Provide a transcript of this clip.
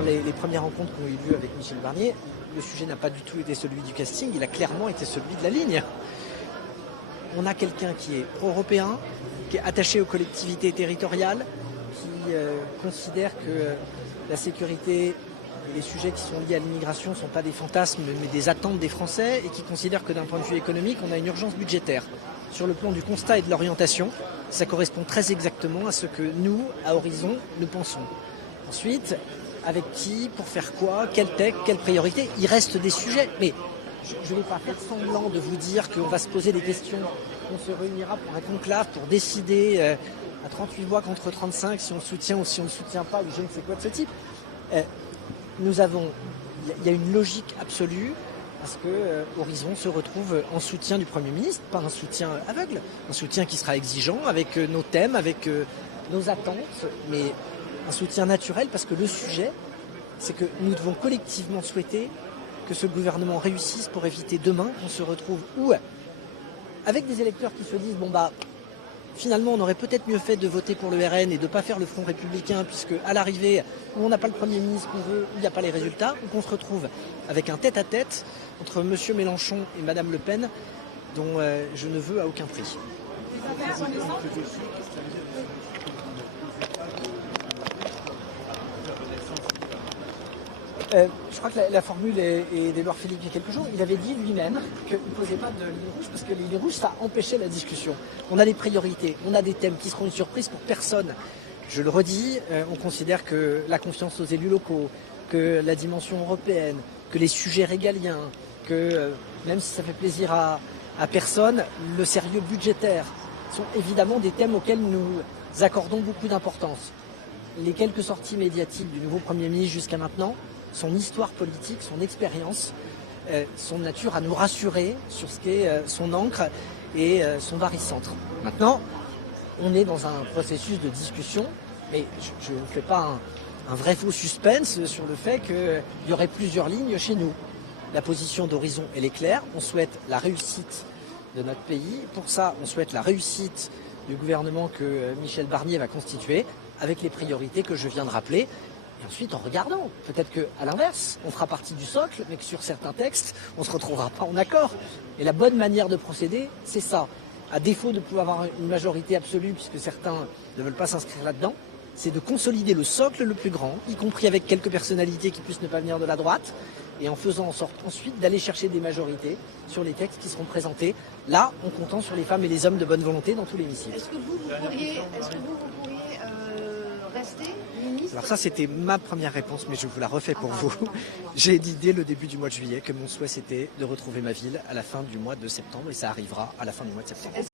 dans les premières rencontres qui ont eu lieu avec Michel Barnier, le sujet n'a pas du tout été celui du casting, il a clairement été celui de la ligne. On a quelqu'un qui est pro-européen, qui est attaché aux collectivités territoriales, qui considère que la sécurité et les sujets qui sont liés à l'immigration ne sont pas des fantasmes mais des attentes des Français, et qui considère que d'un point de vue économique, on a une urgence budgétaire. Sur le plan du constat et de l'orientation, ça correspond très exactement à ce que nous, à Horizon, nous pensons. Ensuite, avec qui, pour faire quoi, quel texte, quelle priorité, il reste des sujets. Mais je ne vais pas faire semblant de vous dire qu'on va se poser des questions, qu'on se réunira pour un conclave, pour décider à 38 voix contre 35 si on le soutient ou si on ne le soutient pas, ou je ne sais quoi de ce type. Il y a une logique absolue à ce que Horizon se retrouve en soutien du Premier ministre, pas un soutien aveugle, un soutien qui sera exigeant avec nos thèmes, avec nos attentes, mais un soutien naturel, parce que le sujet, c'est que nous devons collectivement souhaiter que ce gouvernement réussisse pour éviter demain qu'on se retrouve avec des électeurs qui se disent bon bah finalement on aurait peut-être mieux fait de voter pour le RN et de ne pas faire le Front républicain, puisque à l'arrivée où on n'a pas le Premier ministre qu'on veut, où il n'y a pas les résultats, ou qu'on se retrouve avec un tête-à-tête entre M. Mélenchon et Mme Le Pen, dont je ne veux à aucun prix. Je crois que la formule est d'Édouard Philippe il y a quelques jours. Il avait dit lui-même qu'il ne posait pas de ligne rouge parce que les lignes rouges, ça empêchait la discussion. On a des priorités, on a des thèmes qui seront une surprise pour personne. Je le redis, on considère que la confiance aux élus locaux, que la dimension européenne, que les sujets régaliens, que même si ça fait plaisir à personne, le sérieux budgétaire sont évidemment des thèmes auxquels nous accordons beaucoup d'importance. Les quelques sorties médiatiques du nouveau Premier ministre jusqu'à maintenant, son histoire politique, son expérience, son nature à nous rassurer sur ce qu'est son encre et son barycentre. Maintenant, on est dans un processus de discussion, mais je ne fais pas un vrai faux suspense sur le fait qu'il y aurait plusieurs lignes chez nous. La position d'Horizon, elle est claire. On souhaite la réussite de notre pays. Pour ça, on souhaite la réussite du gouvernement que Michel Barnier va constituer, avec les priorités que je viens de rappeler. Et ensuite, en regardant, peut-être qu'à l'inverse, on fera partie du socle, mais que sur certains textes, on ne se retrouvera pas en accord. Et la bonne manière de procéder, c'est ça. À défaut de pouvoir avoir une majorité absolue, puisque certains ne veulent pas s'inscrire là-dedans, c'est de consolider le socle le plus grand, y compris avec quelques personnalités qui puissent ne pas venir de la droite, et en faisant en sorte ensuite d'aller chercher des majorités sur les textes qui seront présentés, là, en comptant sur les femmes et les hommes de bonne volonté dans tout l'hémicycle. Est-ce que vous pourriez rester ministre? Alors ça, c'était ma première réponse, mais je vous la refais pour vous. J'ai dit dès le début du mois de juillet que mon souhait, c'était de retrouver ma ville à la fin du mois de septembre, et ça arrivera à la fin du mois de septembre.